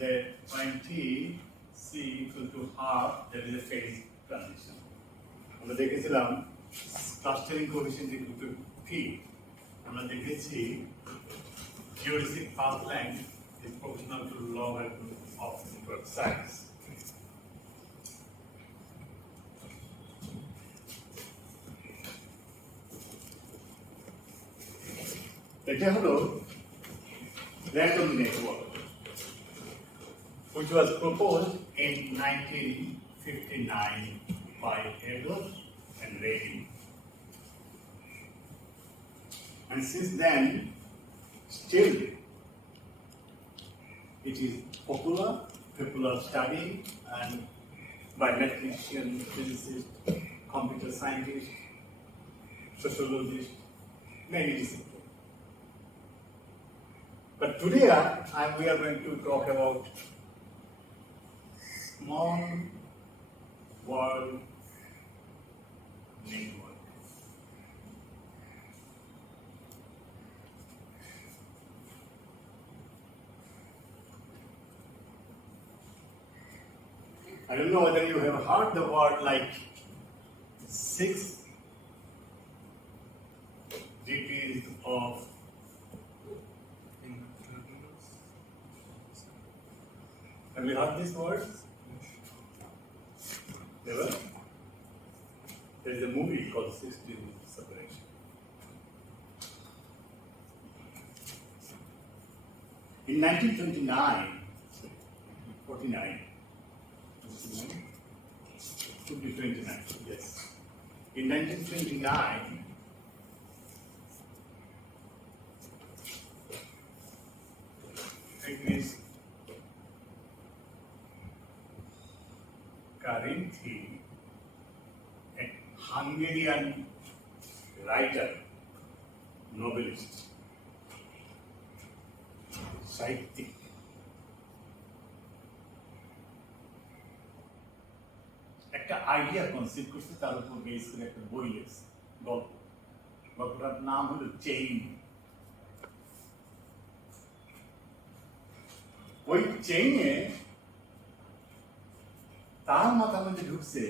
that when T C equal to half, there is a phase transition. আমরা দেখেছিলাম clustering coefficient equal to P. আমরা দেখেছি geodesic path length is proportional to logarithm of network size. এটা হলো random network, which was proposed in 1959 by Erdo and Rayleigh. And since then, still it is popular study and by mathematicians, physicists, computer scientists, sociologists, many disciplines. But today we are going to talk about small world network. I don't know whether you have heard the word like 6 degrees of Have you heard this word? Never? There is a movie called 6 Degrees of Separation. In 1929, 49, should be 29, yes. In 1929, it means Karinthi, a Hungarian writer, novelist, সাহিত্যিক, একটা idea concept করছে, তার উপর বেস করে একটা বই লিখছে, গল্পটার নাম হলো চেইন। ওই চেইনে তার মাথার মধ্যে ঢুকছে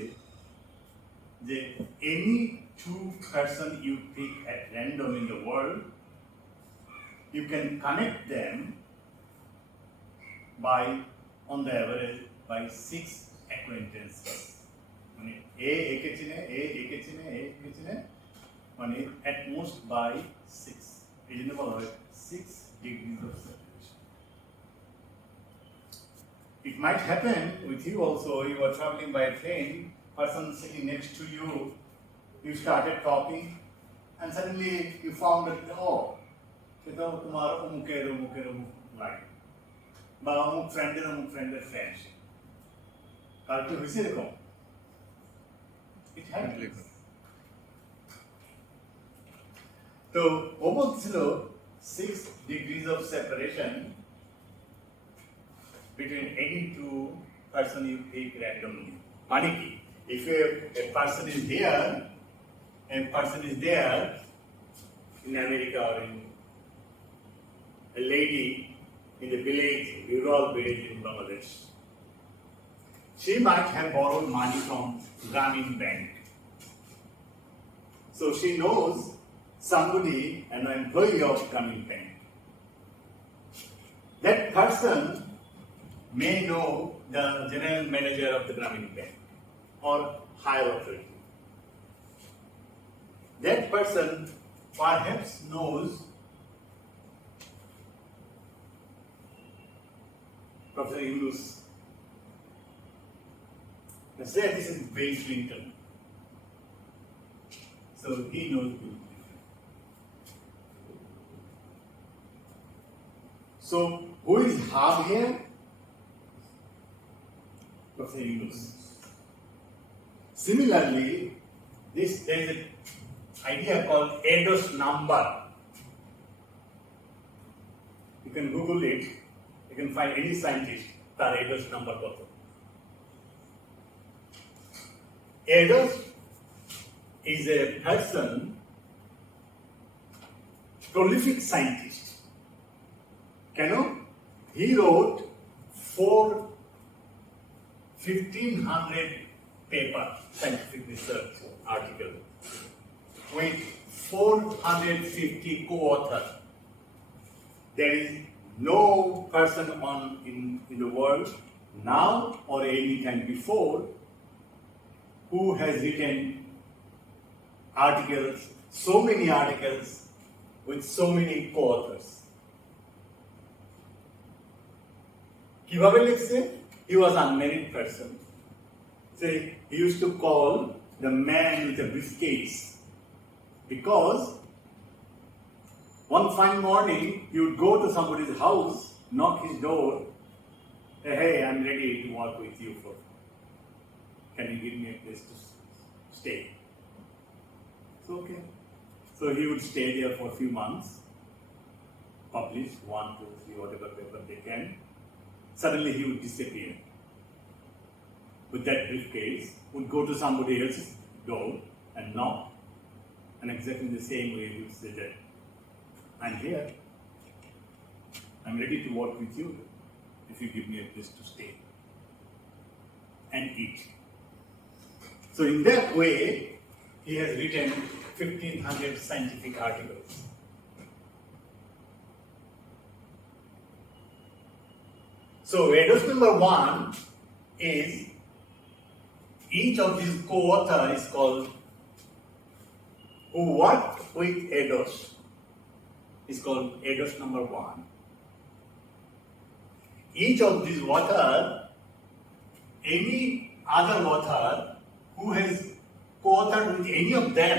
যে any two person you pick at random in the world, you can connect them by on the average by 6 acquaintances. মানে এ একে চিনে, এ একে চিনে, এ একে চিনে, মানে at most by 6. এই জন্য বলা হয় 6 degrees of separation. It might happen with you also. You are traveling by a train, person sitting next to you, you started talking, and suddenly you found that, oh, এটা তোমার অমুকের লাইন, বা অমুক ফ্রেন্ডের ফ্রেন্ড। কার কি হয়েছে এরকম? It happens. তো ও বলছিল 6 degrees of separation between any two person you pick randomly. Money ki, if a person is there in America or in a lady in the village, rural village in Bangladesh, she might have borrowed money from Grameen Bank. So she knows somebody, an employee of Grameen Bank. That person may know the general manager of the Grameen Bank or higher authority. That person perhaps knows Professor Yunus. Let's say this is Bill Clinton. So he knows Bill Clinton. So who is hard here? Professor Yunus. Similarly, there is an idea called Erdo's number. You can Google it. You can find any scientist that Erdo's number কত। Erdo is a person, prolific scientist. He wrote 1,500 paper scientific research article with 450 co-authors. There is no person in the world now or any time before who has written articles, so many articles with so many co-authors. কিভাবে লিখছে? He was an unmarried person. So he used to call the man with a briefcase because one fine morning he would go to somebody's house, knock his door, say, hey, I'm ready to work with you for. Can you give me a place to stay? So, okay. So he would stay there for a few months, publish 1, 2, 3, whatever paper they can. Suddenly he would disappear. With that briefcase, would go to somebody else's door and knock. And exactly the same way he would say that, I'm here. I'm ready to work with you if you give me a place to stay and eat. So in that way, he has written 1,500 scientific articles. So Erdo's number 1 is each of these co-authors is called who worked with Erdos is called Erdos number 1. Each of these authors, any other author who has co-authored with any of them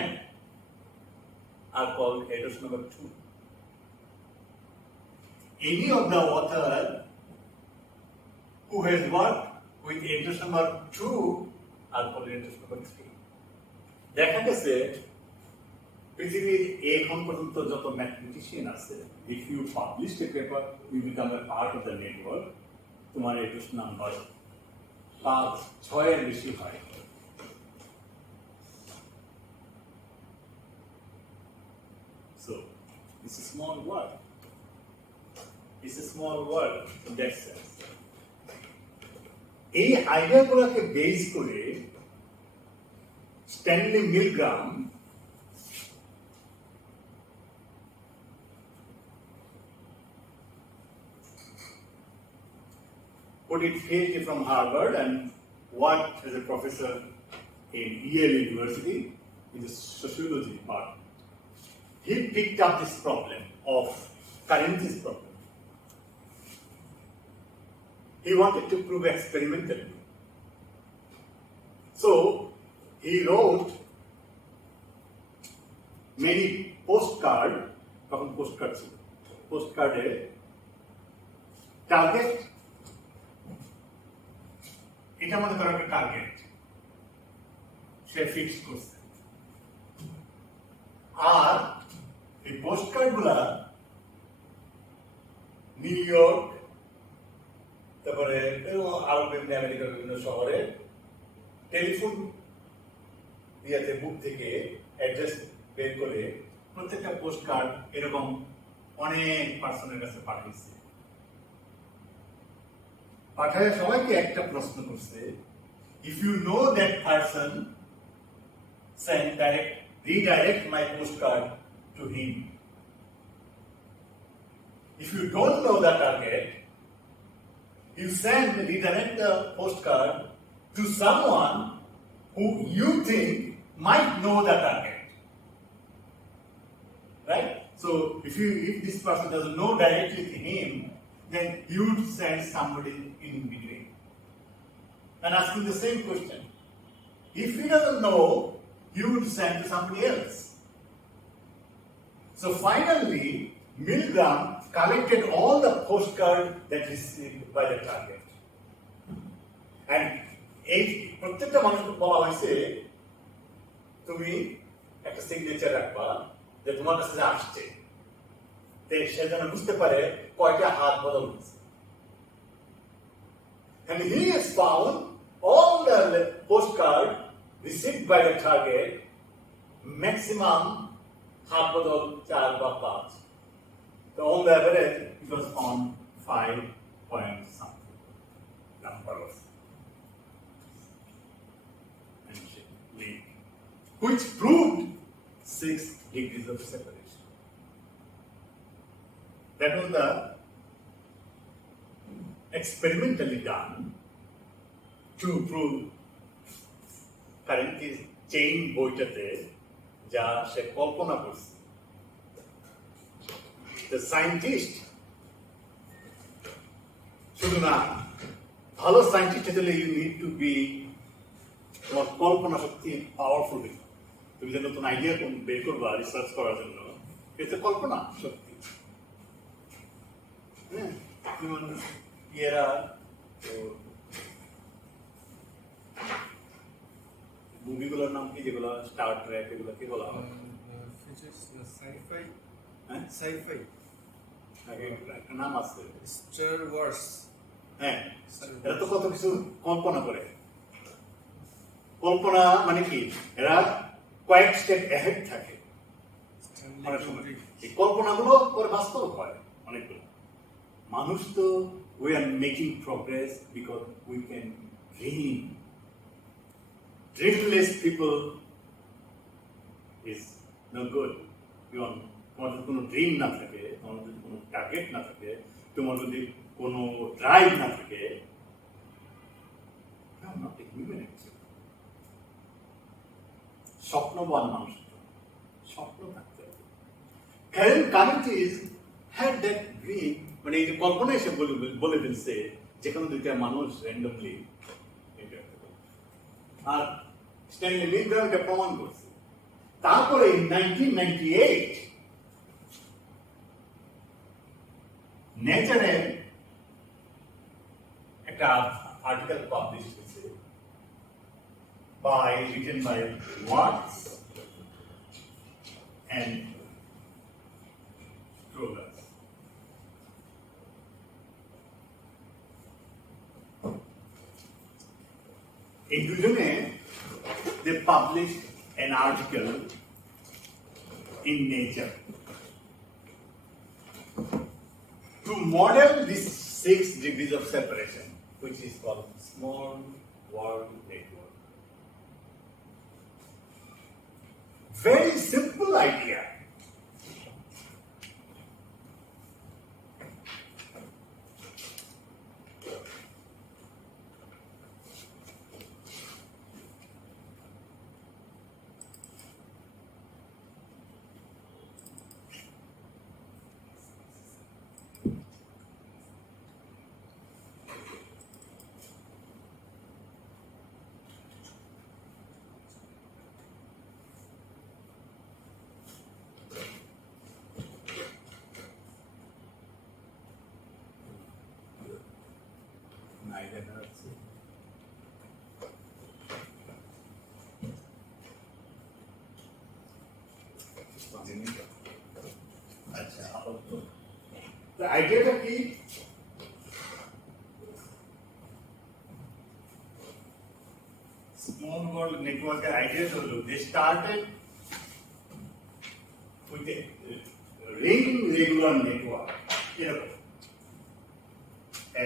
are called Erdos number 2. Any of the author who has worked with Erdos number 2 are called Erdos number 3. দেখা গেছে পৃথিবীর এখন পর্যন্ত যত ম্যাথমেটিশিয়ান আছে, if you publish a paper, you become a part of the network, তোমার Erdos number 5-6 এর বেশি হয়। So, it's a small world. It's a small world in that sense. এই আইডিয়াগুলোকে বেস করে স্ট্যানলি মিলগ্রাম put it PhD from Harvard and worked as a professor in Yale University in the sociology department. He picked up this problem of currency problem. He wanted to prove experimentally. So he wrote many postcard, target. এটা মনে করা একটা টার্গেট সে ফিক্স করছে, আর এই পোস্টকার্ড গুলা new York, তারপরে আরো বিভিন্ন আমেরিকার বিভিন্ন শহরে টেলিফোন দিয়াতে বুক থেকে অ্যাড্রেস বের করে প্রত্যেকটা পোস্টকার্ড এরকম অনেক পার্সনের কাছে পাঠিয়েছে। পাঠায় সবাইকে একটা প্রশ্ন করছে, if you know that person, send redirect my postcard to him. If you don't know the target, you redirect the postcard to someone who you think might know the target. Right? So if this person doesn't know directly to him, then you would send somebody in between and asking the same question. If he doesn't know, you would send to somebody else. So finally, Milgram collected all the postcards that received by the target. And প্রত্যেকটা মানুষকে বলা হয়েছে তুমি একটা সিগনেচার রাখবা যে তোমার কাছে আসছে, সে যেন বুঝতে পারে কয়টা হাত বদল হয়েছে। And he has found all the postcards received by the target, maximum হাত বদল 4 বা 5. So on the average, it was found 5 point something. which proved 6 degrees of separation. That was the experimentally done to prove current is chain বইটাতে যা সে কল্পনা করছে the scientist শুধু না ভালো সায়েন্টিস্ট হলে ইউ নিড টু বি তোমার কল্পনা শক্তি পাওয়ারফুল তুমি যে নতুন আইডিয়া বের করবা রিসার্চ করার জন্য এটা কল্পনা শক্তি হ্যাঁ যেমন এরা মুভিগুলোর নাম কি যেগুলো স্টার ট্রেক এগুলো কি বলা হয় সাইফাই হ্যাঁ সাইফাই একটা নাম আছে স্টারগার্টস হ্যাঁ এরা তো কত কিছু কল্পনা করে কল্পনা মানে কি এরা কয়েক স্টেপ অ্যাহেড থাকে অনেক সময় এই কল্পনাগুলো পরে বাস্তব হয় অনেকগুলো মানুষ তো we are making progress because we can dream. Dreamless people is no good. তোমার যদি কোনো ড্রিম না থাকে তোমার যদি কোনো টার্গেট না থাকে তোমার যদি কোনো ড্রাইভ না থাকে স্বপ্নবান মানুষ স্বপ্ন থাকতে হবে current is had that dream মানে এই যে কল্পনা এসে বলে ফেলছে যেখানে দুইটা মানুষ র্যান্ডমলি আর স্ট্যানলি মিলগ্রাম এটা প্রমাণ করছে তারপরে 1998 নেচারে একটা আর্টিকেল পাবলিশ হয়েছে written by Watts and Strogartz. In দুজনে they published an article in Nature to model this 6 degrees of separation, which is called small world network. Very simple idea. The idea that small world network idea they started with a ring regular network.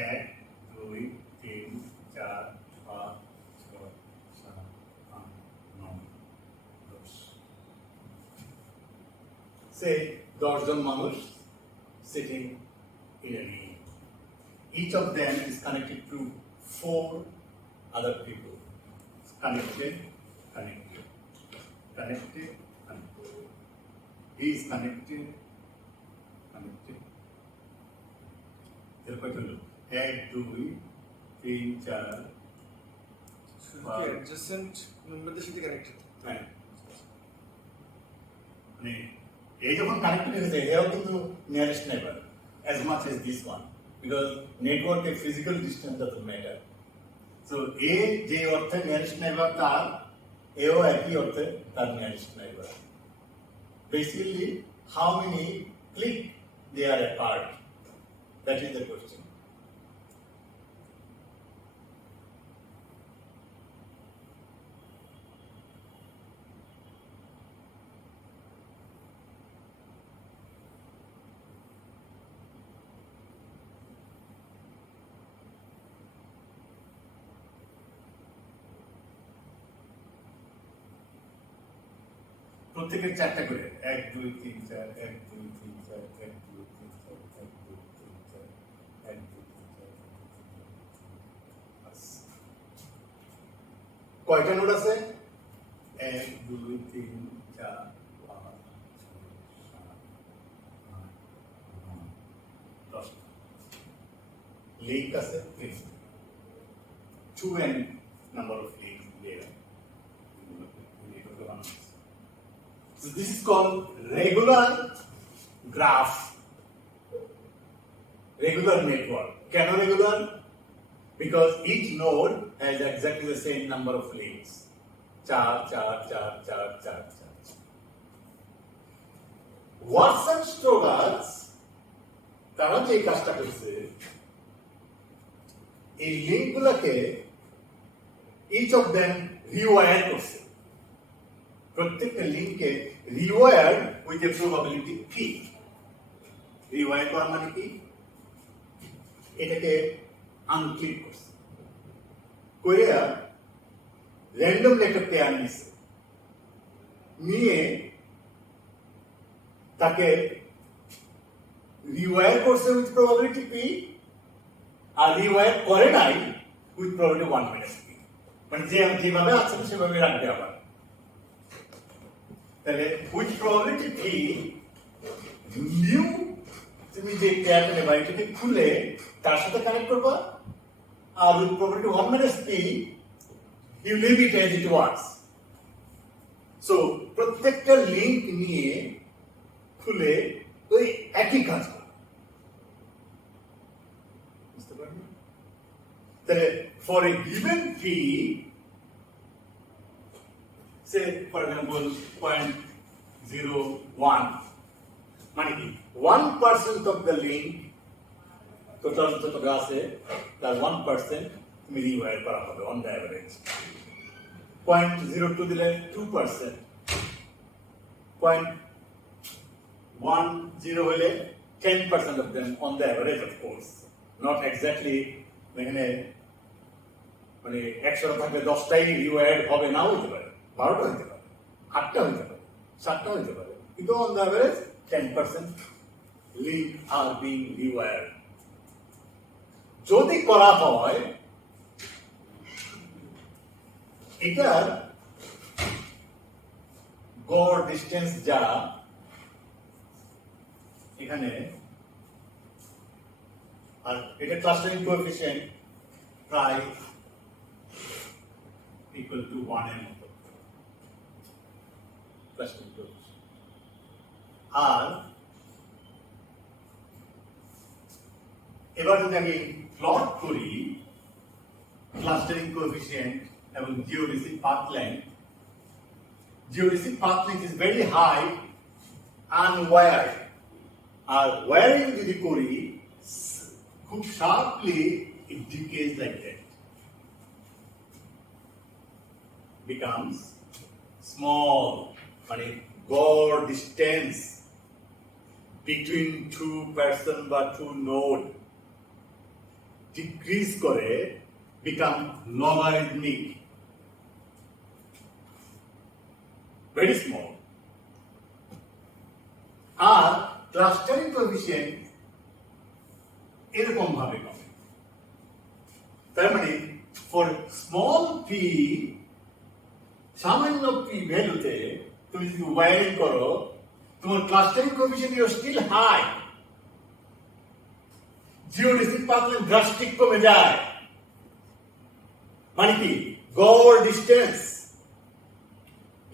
এক দুই তিন চার পাঁচ ছয় সাত আট নয় 10 say 10 জন মানুষ sitting in a room. Each of them is connected to 4 other people. Connected. He is connected. এক দুই তিন চার adjacent মেম্বারদের সাথে কানেক্টেড হ্যাঁ মানে এই যখন কানেক্টেড হয়েছে এও কিন্তু nearest neighbour as much as this one because network a physical distance doesn't matter so a যে অর্থে নিয়ারেস্ট নেইবার তার এও একই অর্থে তার nearest neighbour basically how many click they are apart that is the question. প্রত্যেকের 4টা করে 1 2 3 4 1 2 3 4 1 2 3 4 1 2 3 4 1 2 3 4 বাস। কয়টা নোট আছে 1 2 3 4 5 6 7 8 9 10 লিংক আছে 2n number of links there. So this is called regular graph, regular network. Can regular? Because each node has exactly the same number of links. 4, 4, 4, 4, 4, 4. Watson Strogartz, তারা যে কাজটা করছে এই লিঙ্কগুলোকে each of them rewire করছে প্রত্যেকটা লিঙ্কে rewire with a probability p rewire করা মানে কি এটাকে আনক্লিক করছে কইরা র্যান্ডমলি একটা পেয়ার নিছে নিয়ে তাকে রিওয়ার করছে উইথ প্রবাবিলিটি p আর রিওয়ার করে নাই উইথ প্রবাবিলিটি 1 minus p মানে যেভাবে আছে সেভাবে রাখবে আবার তাহলে উইথ প্রবাবিলিটি p নিউ তুমি যে পেয়ারটা নেবা এটাকে খুলে তার সাথে কানেক্ট করবা আর with probability 1 minus p you leave it as it was so প্রত্যেকটা লিংক নিয়ে খুলে ওই একই কাজ করে বুঝতে পারবেন তাহলে for a given p say for example 0.01 মানে কি 1% of the link total যত আছে তার 1% তুমি রিওয়ার করা হবে on the average 0.02 দিলে 2% 0.10 হলে 10% of them on the average of course not exactly এখানে মানে 100 থাকলে 10টাই রিওয়ার্ড হবে নাও হতে পারে 12টা হতে পারে 8টা হতে পারে 7টা হতে পারে কিন্তু on the average 10% link are being rewired যদি করা হয় এটার গড় ডিসটেন্স যা এখানে আর এটা ক্লাস্টারিং কোএফিসিয়েন্ট প্রায় ইকুয়াল টু 1 এর মতো ক্লাস্টারিং কোএফিসিয়েন্ট আর এবার যদি আমি প্লট করি ক্লাস্টারিং কোএফিসিয়েন্ট এবং geodesic path length. Geodesic path length is very high unwired. আর wiring যদি করি খুব sharply it decays like that. Becomes small. মানে গড় distance between two person বা two node decrease করে become logarithmic. Very small. আর ক্লাস্টারিং কোএফিসিয়েন্ট এরকম ভাবে কমে তার মানে ফর স্মল পি সামান্য পি ভ্যালুতে তুমি যদি ওয়ারিং করো তোমার clustering coefficient is still high geodesic path length drastic কমে যায় মানে কি গড় distance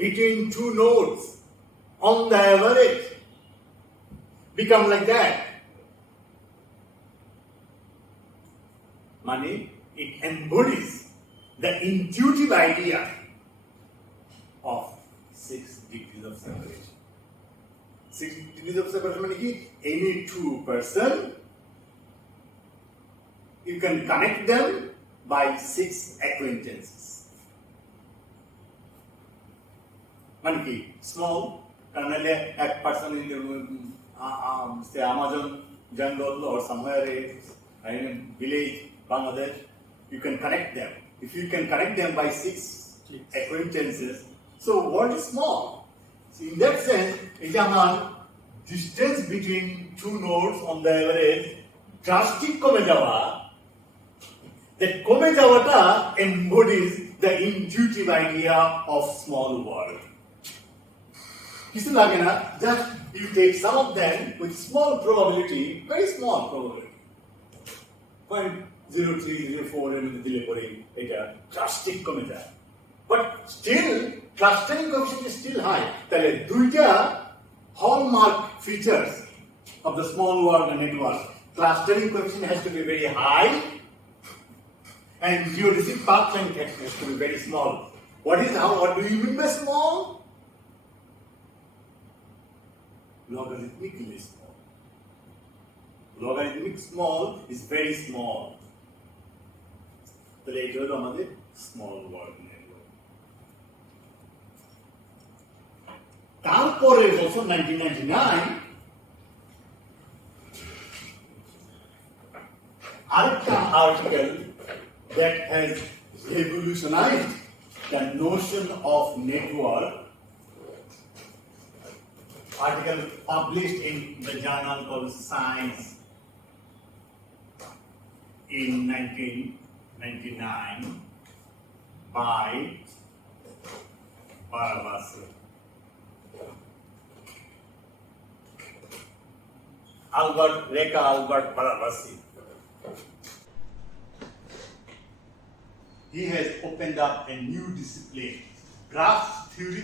between two nodes on the average become like that. Money, it embodies the intuitive idea of 6 degrees of separation. 6 degrees of separation means any two person, you can connect them by 6 acquaintances. মানে কি স্মল কারণ এক person in say Amazon jungle or somewhere in village Bangladesh you can connect them if you can connect them by 6 acquaintances so what is small So in that sense, এটা আমার distance between two nodes on the average drastic কমে যাওয়া, that কমে যাওয়াটা embodies the intuitive idea of small world. কিছু লাগে না, just you take some of them with small probability, very small probability. 0.0304 এর মধ্যে দিলে পরে এটা drastic কমে যায়. But still, clustering coefficient is still high. তাহলে দুইটা hallmark features of the small world and network. Clustering coefficient has to be very high, and geodesic path length has to be very small. What do you mean by small? Logarithmically small. Logarithmic small is very small. তাহলে এটা হলো আমাদের small world network. তারপরে বছর 1999 আরেকটা article that has revolutionized the notion of network, article published in the journal called Science in 1999 by Barabasi. Albert Barabasi. He has opened up a new discipline. Graph theory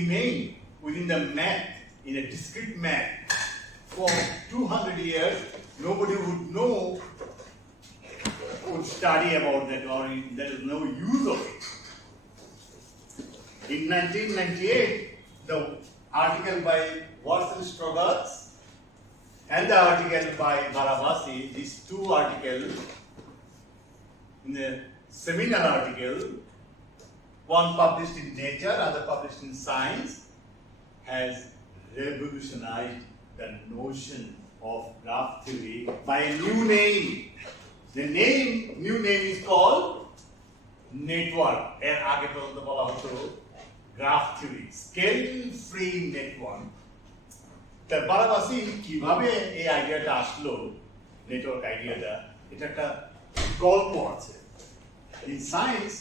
remained within the math, in a discrete math. For 200 years, nobody would study about that, or there is no use of it. In 1998, the article by Strogartz and the article by Barabasi, these two articles, in the seminal article, one published in Nature, other published in Science, has revolutionized the notion of graph theory by a new name. The new name is called network. এর আগে পর্যন্ত বলা হতো graph theory, scale-free network. তা বারাবাসি কিভাবে এই আইডিয়াটা আসলো, নেটওয়ার্ক আইডিয়াটা, এটা একটা গল্প আছে। In science,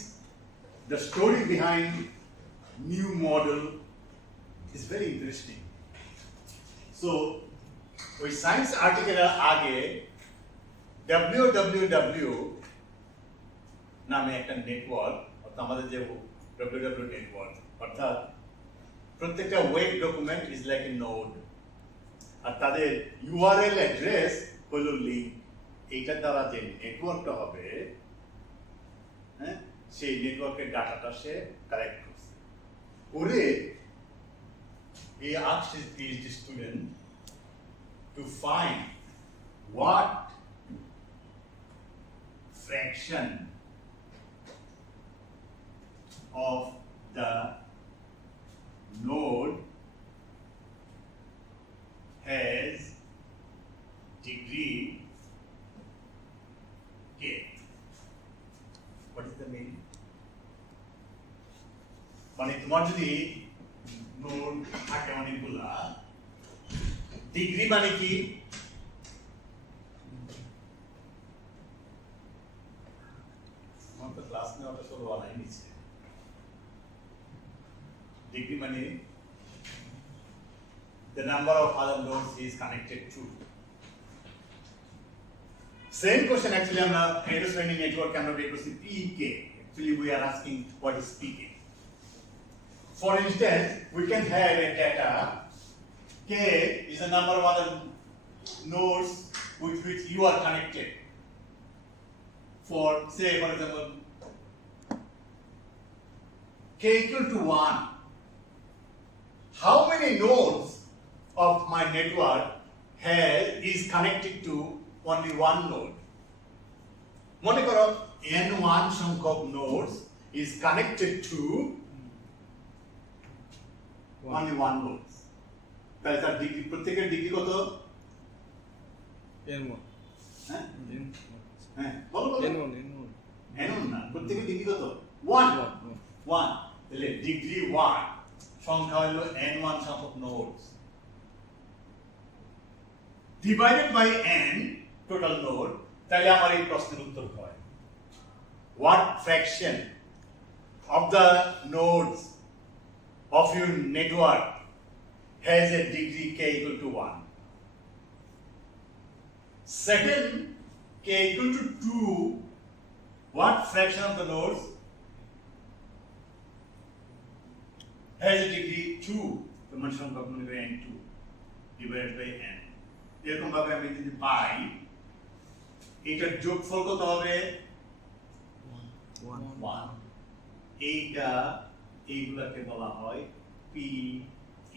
the story behind new model is very interesting. So, ওই সায়েন্স আর্টিকেলের আগে www নামে একটা নেটওয়ার্ক, অর্থাৎ আমাদের যে www নেটওয়ার্ক, অর্থাৎ প্রত্যেকটা web document is like a node, আর তাদের ইউআরএল অ্যাড্রেস হলো লিঙ্ক। এইটার দ্বারা যে নেটওয়ার্কটা হবে, হ্যাঁ, সেই নেটওয়ার্কের ডাটাটা সে কালেক্ট করছে করে he asked his PhD student to find what fraction of the node has degree k. What is the meaning? মানে তোমার যদি নোড থাকে অনেকগুলা, ডিগ্রি মানে কি? আমার তো ক্লাস নেওয়াটা সব বানাই নিচ্ছে। ডিগ্রি মানে the number of other nodes he is connected to. Same question actually আমরা Erdo training network আমরা বের করছি PK. Actually we are asking what is PK. For instance, we can have a data K is the number of other nodes with which you are connected. For say for example K equal to 1. How many nodes of my network is connected to only one node? মনে করো n1 সংখ্যক nodes is connected to only one node. তাহলে তার ডিগ্রি, প্রত্যেকের ডিগ্রি কত? n1, হ্যাঁ হ্যাঁ বলো n1 না, প্রত্যেকের ডিগ্রি কত? 1 তাহলে ডিগ্রি 1 সংখ্যা হলো n1 সংখ্যক nodes divided by n total node, তাহলে আমার এই প্রশ্নের উত্তর হয় what fraction of the nodes of your network has a degree k equal to 1. Second, k equal to 2, what fraction of the nodes has a degree 2? তোমার সংখ্যা মনে করে n2 divided by n. এরকম ভাবে আমি যদি পাই, এটার যোগফল কত হবে? 1. এইগুলাকে বলা হয় pk.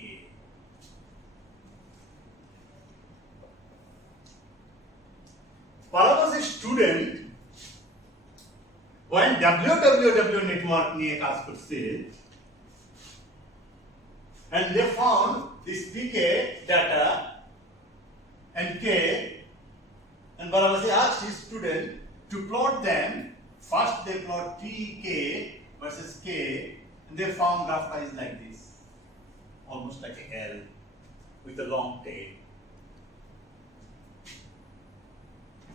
Barabasi student when www network নিয়ে কাজ করছে and they found this pk data and k, and Barabasi asked his student to plot them. First they plot pk versus k, and they found graph is like this, almost like a L with a long tail.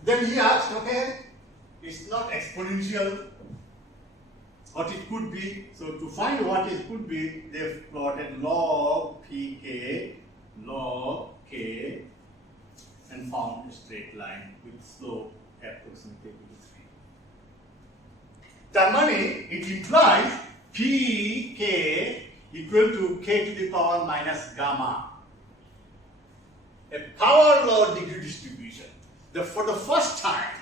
Then he asked, okay, it's not exponential, what it could be. So to find what it could be, they plotted log pk, log k, and found a straight line with slope approximately equal to 3. That means it implies pk equal to k to the power minus gamma, a power law degree distribution. For the first time,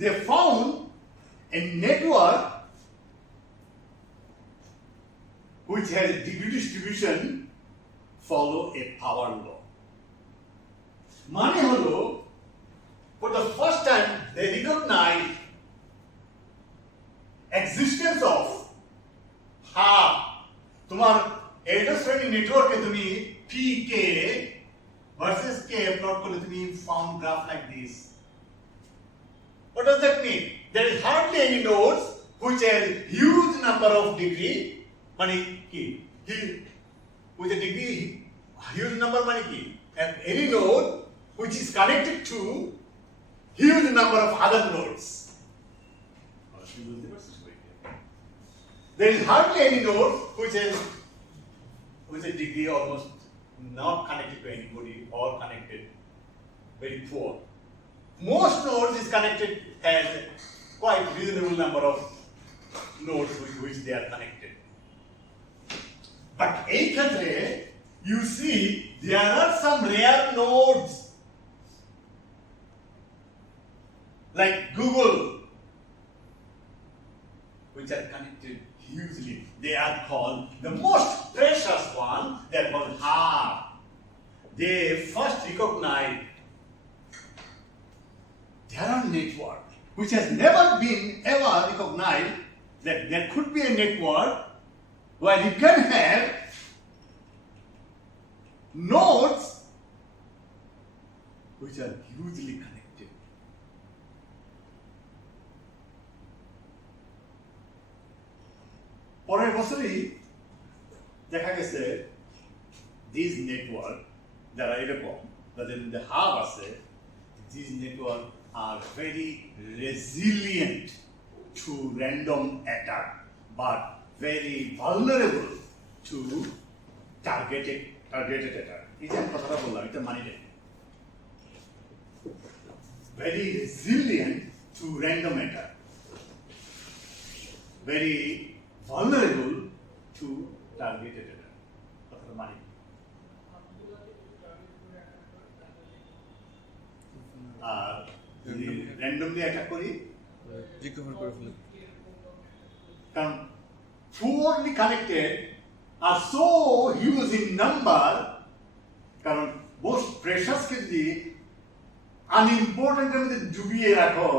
they found a network which has a degree distribution follow a power law. Mane holo, for the first time, they recognize existence of half. তোমার Erdo শ্রেণী নেটওয়ার্কে তুমি pk versus k plot করলে তুমি found graph like this. What does that mean? There is hardly any nodes which have huge number of degree, মানে কি? With a degree huge number মানে কি? And any node which is connected to huge number of other nodes. There is hardly any node which has a degree almost not connected to anybody or connected very poor. Most nodes is connected, has quite reasonable number of nodes with which they are connected. But এই ক্ষেত্রে you see there are some rare nodes like Google which are connected hugely. They are called the most precious one. They are called half. They first recognized there are network which has never been ever recognized that there could be a network where you can have nodes which are hugely connected. পরের বছরই দেখা গেছে these network যারা এরকম তাদের মধ্যে হাব আছে, these network are very resilient to random attack but very vulnerable to targeted attack. এই যে আমি কথাটা বললাম এটা মানে very resilient to random attack, very vulnerable to targeted attack. কথাটা মানে আর যদি randomly attack করি রিকভার করে ফেলে, কারণ poorly connected are so huge in number, কারণ most precious কে যদি unimportant এর মধ্যে ডুবিয়ে রাখো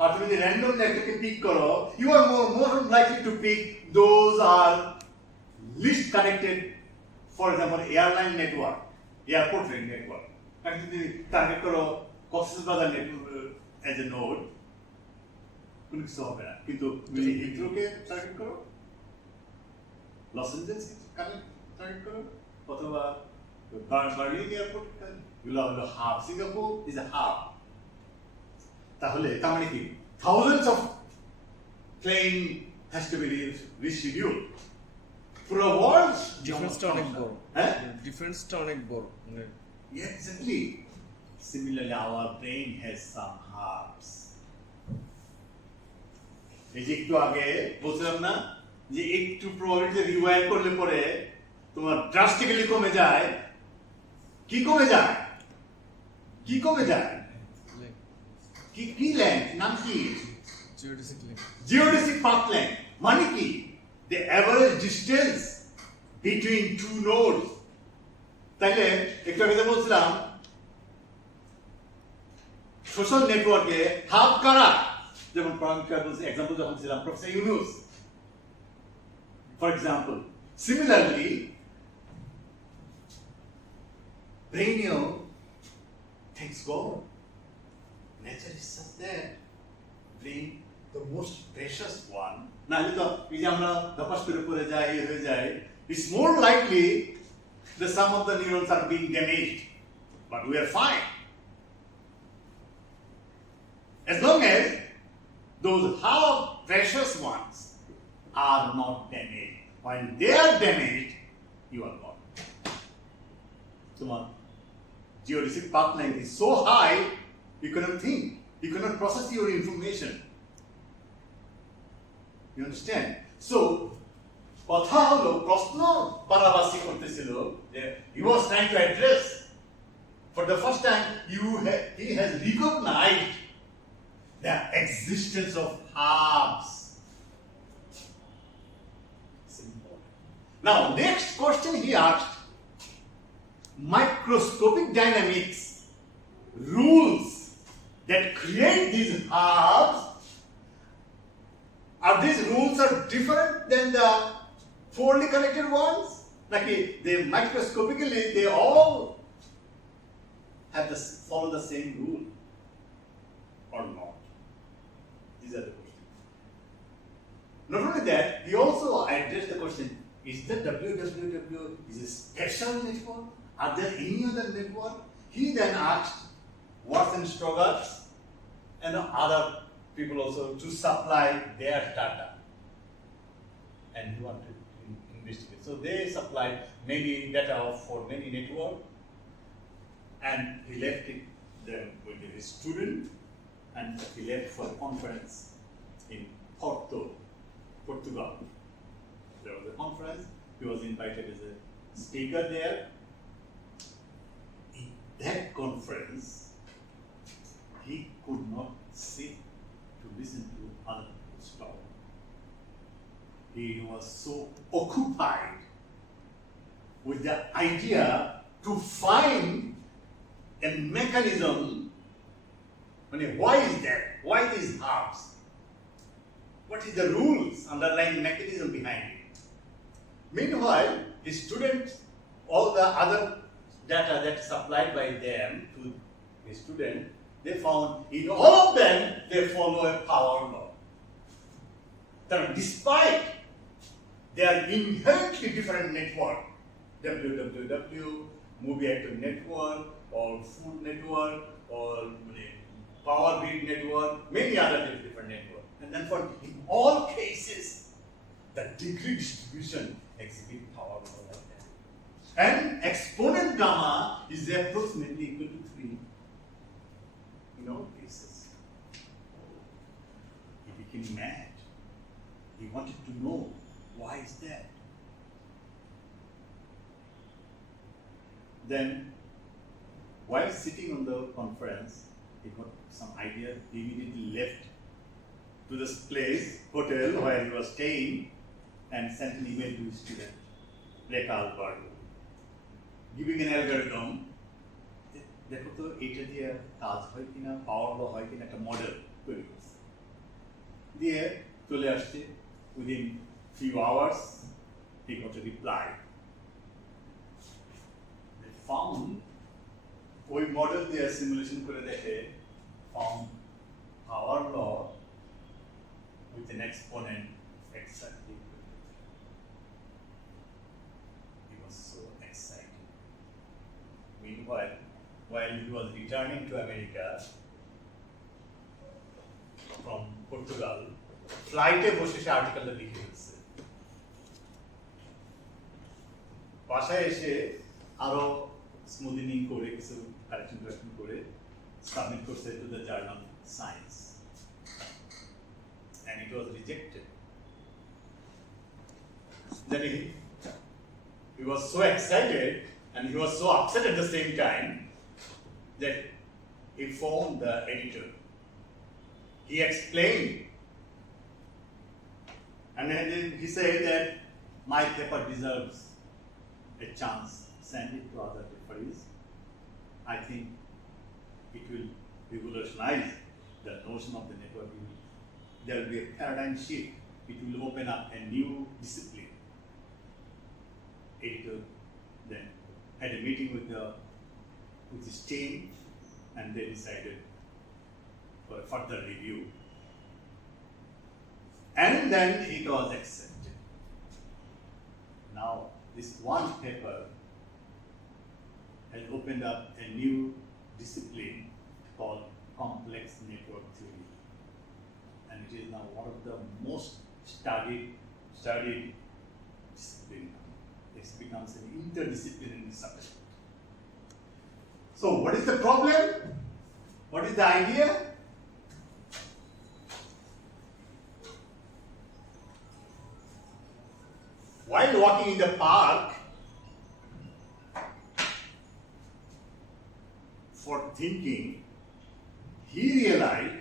আর তুমি যদি randomly একটাকে পিক করো, you are more likely to pick those are least connected. For example, airline network, airport network. কারণ যদি টার্গেট করো Cox's Bazar network as a node, কোনো কিছু হবে না, কিন্তু তুমি হিথ্রোকে টার্গেট করো লস এঞ্জেলস কানেক্ট করো অথবা বার্লিন এয়ারপোর্ট এগুলো হলো hub Singapore is a hub তাহলে তার মানে কি thousands of plane has to be reschedule পুরো ওয়ার্ল্ড ডিফারেন্সটা অনেক বড় হ্যাঁ ডিফারেন্সটা অনেক বড় মানে exactly similarly our brain has some hubs এই যে একটু আগে বলছিলাম না যে একটু প্রবাবিলিটি রিওয়ায়ার করলে পরে তোমার ড্রাস্টিক্যালি কমে যায় কি কমে যায় কি কমে যায় কি কি লেন্থ নাম কি জিওডেসিক পাথ লেন্থ মানে কি the average distance between two nodes তাইলে একটু আগে বলছিলাম সোশ্যাল নেটওয়ার্কে হাব কারা যেমন এক্সাম্পল যখন ছিলাম professor Yunus for example similarly ব্রেইনিও thanks God nature is such that brain the most precious one নাহলে তো এই যে আমরা ধপাস করে পড়ে যাই হয়ে যায় it's more likely that some of the neurons are being damaged but we are fine as long as those half precious ones are not damaged. When they are damaged, you are gone. Tomorrow, geodesic path length is so high, you cannot think, you cannot process your information. You understand? So, কথা হলো প্রশ্ন বারাবাসি করতেছিল যে he was trying to address for the first time he has recognized the existence of halves. Now, next question he asked, microscopic dynamics rules that create these halves, are these rules are different than the poorly connected ones? Like they microscopically, they all have follow the same rule or not? These are the questions. Not only that, he also addressed the question, is the WWW is a special network? Are there any other network? He then asked Watson, Strogartz and other people also to supply their data. And he wanted to investigate. So they supplied many data for many networks and he left it there with his student and he left for a conference in Portugal. There was a conference, he was invited as a speaker there. In that conference, he could not sit to listen to other people's talk. He was so occupied with the idea to find a mechanism. I mean, why is that? Why these halves? What is the rules, underlying mechanism behind it? Meanwhile, his students, all the other data that's supplied by them to the student, they found in all of them, they follow a power law. That despite their inherently different network, www, movie actor network, or food network, or power grid network, many other different networks. And then for in all cases, the degree distribution exhibit power law like that. And exponent gamma is approximately equal to 3 in all cases. He became mad. He wanted to know why is that. Then, while sitting on the conference, he got some idea. He immediately left to this place, hotel where he was staying, and sent an email to his student, Barabasi, giving an algorithm. দেখো তো এইটা দিয়ে কাজ হয় কিনা, পাওয়ার ল হয় কিনা একটা মডেল তৈরি করছে, দিয়ে চলে আসছে within few hours he got a reply. They found ওই মডেল দিয়ে সিমুলেশন করে দেখে found power law with an exponent exactly. while he was returning to America from Portugal, ফ্লাইটে বসে সে আর্টিকেলটা লিখে ফেলছে। বাসায় এসে আরো স্মুদিনিং করে কিছু কারেকশন করে সাবমিট করছে to the journal science, and it was rejected. Then he was so excited and he was so upset at the same time that he phoned the editor. He explained, and then he said that my paper deserves a chance. Send it to other referees. I think it will revolutionize the notion of the network. There will be a paradigm shift. It will open up a new discipline. Editor then had a meeting with his team, and they decided for a further review. And then it was accepted. Now, this one paper has opened up a new discipline called complex network theory. And it is now one of the most studied discipline. It becomes an interdisciplinary subject. So, what is the problem? What is the idea? While walking in the park for thinking, he realized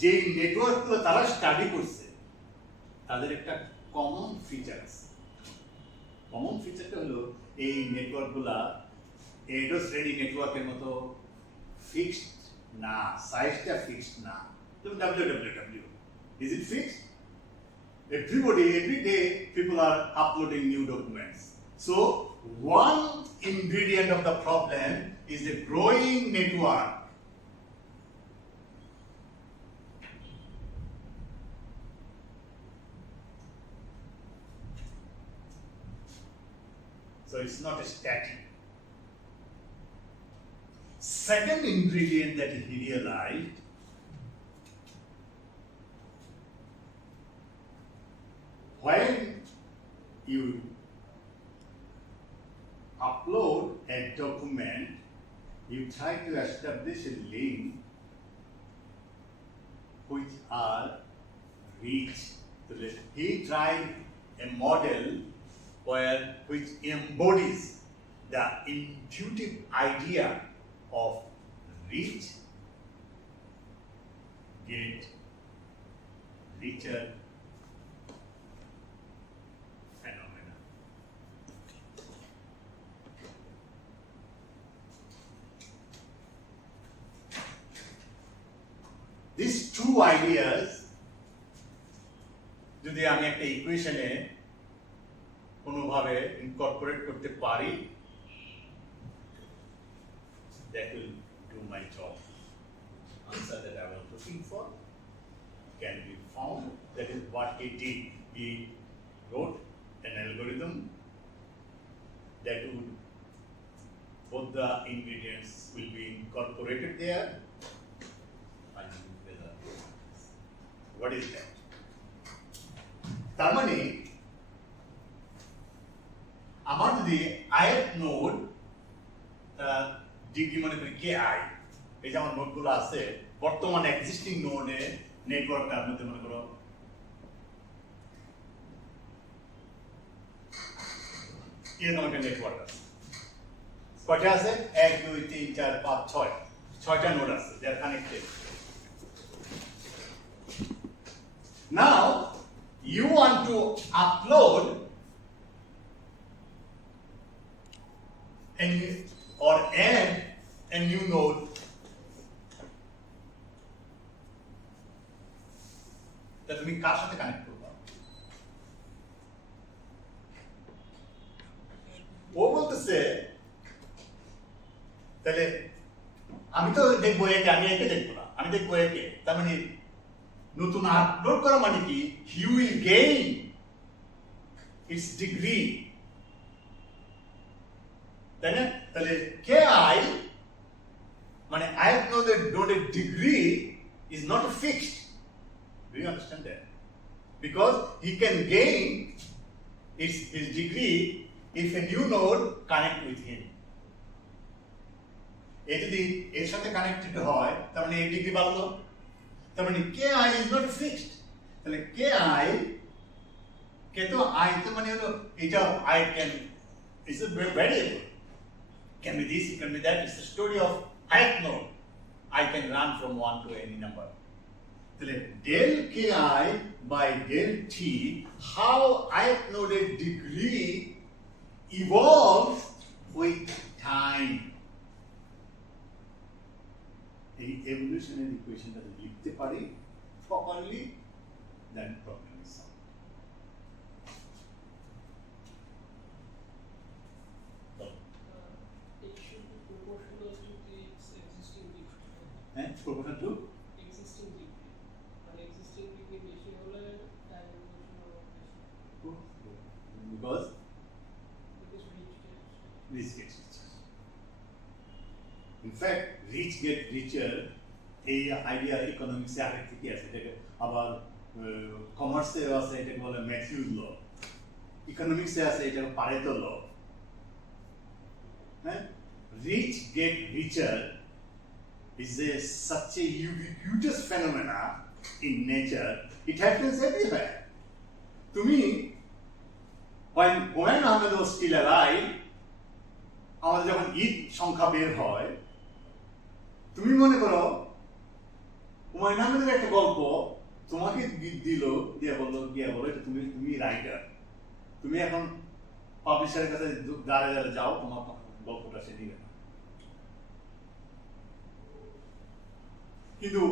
যে নেটওয়ার্কগুলো তারা স্টাডি করছে তাদের একটা common feature আছে। কমন ফিচারটা হলো এই নেটওয়ার্কগুলা এডো শ্রেণী নেটওয়ার্কের মতো ফিক্সড না, সাইজটা ফিক্সড না। যেমন www, is it fixed? Every day people are uploading new documents. So one ingredient of the problem is the growing network. So it's not a static. Second ingredient that he realized, when you upload a document, you try to establish a link which are rich. So he tried a model which embodies the intuitive idea of rich, get richer phenomena. These two ideas, যদি আমি একটা ইকুয়েশনে কোনোভাবে ইনকর্পোরেট করতে পারি, that will do my job. Answer that I was looking for can be found. That is what he did. He wrote an algorithm that would, both the ingredients will be incorporated there. What is that? তার মানে আমার যদি ith node degree মনে করি কে আই, এই যে আমার নোডগুলো আছে বর্তমান এক্সিস্টিং নোডে নেটওয়ার্কটার মধ্যে মনে করো এরকম একটা নেটওয়ার্ক আছে। কয়টা আছে? 1 2 3 4 5 6 6টা নোড আছে, they are connected. Now you want to upload or add a new node. তা তুমি কার সাথে কানেক্ট করবা? ও বলতেছে তাহলে আমি তো দেখবো একে, আমি একে দেখবো না, আমি দেখবো একে। তার মানে নতুন আপলোড করা মানে কি, you will gain its degree তাই না? তাহলে কে আই মানে I have noted degree is not fixed. Do you understand that? Because he can gain his degree if a new node connect with him. এ যদি এর সাথে কানেক্টেড হয় তার মানে এই ডিগ্রি বাড়লো, তার মানে কে আই ইজ নট ফিক্সড। তাহলে কে আই কে তো আই তো মানে হলো এটা I can is a variable, can be this, it can be that. It's the story of ith node. I can run from one to any number. তাহলে del ki by del t, how ith node degree evolves with time. এই evolutionary equationটা যদি লিখতে পারি properly, then problem is solved. It should be proportional to its existing degree. হ্যাঁ, proportional to Existing degree. মানে existing degree বেশি হলে time evolution হবে বেশি। because Because rich gets richer. In fact, rich get richer এই আইডিয়া ইকোনমিক্সে আগে থেকে আছে, এটাকে আবার কমার্সে আছে, এটাকে বলে ম্যাথিউস ল, ইকোনমিক্সে আছে এটাকে পারেটো ল। হ্যাঁ, rich get richer is such a ubiquitous phenomena in nature. It happens everywhere. To me, when Humayun Ahmed was still alive, আমাদের যখন ঈদ সংখ্যা বের হয়, তুমি মনে করো হুমায়ুন আহমেদের একটা গল্প তোমাকে দিল, দিয়ে বললো এটা তুমি রাইটার, তুমি এখন পাবলিশারের কাছে দাঁড়ে দাঁড়ে যাও, তোমার গল্পটা সে দিবে না। কিন্তু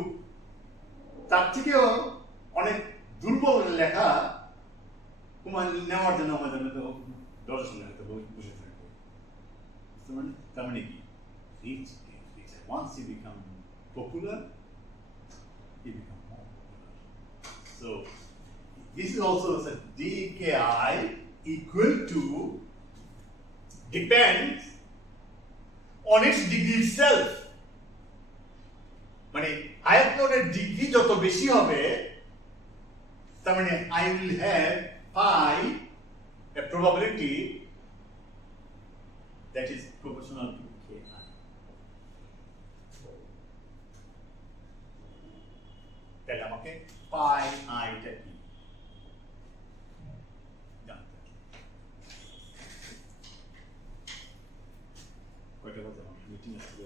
তার থেকেও অনেক দুর্বল লেখা হুমায়ুন নেওয়ার জন্য আমাদের দলের সঙ্গে হয়তো বসে থাকবে। তার মানে কি, rich once you become popular, you become more popular. So this is also a DKI equal to depends on its degree itself. মানে I have noted degree যত বেশি হবে তার মানে I will have pi a probability that is proportional to ki. তাহলে আমাকে পাই আইটা কি জানতে হবে। কয়টা কথা মিটিং আসতে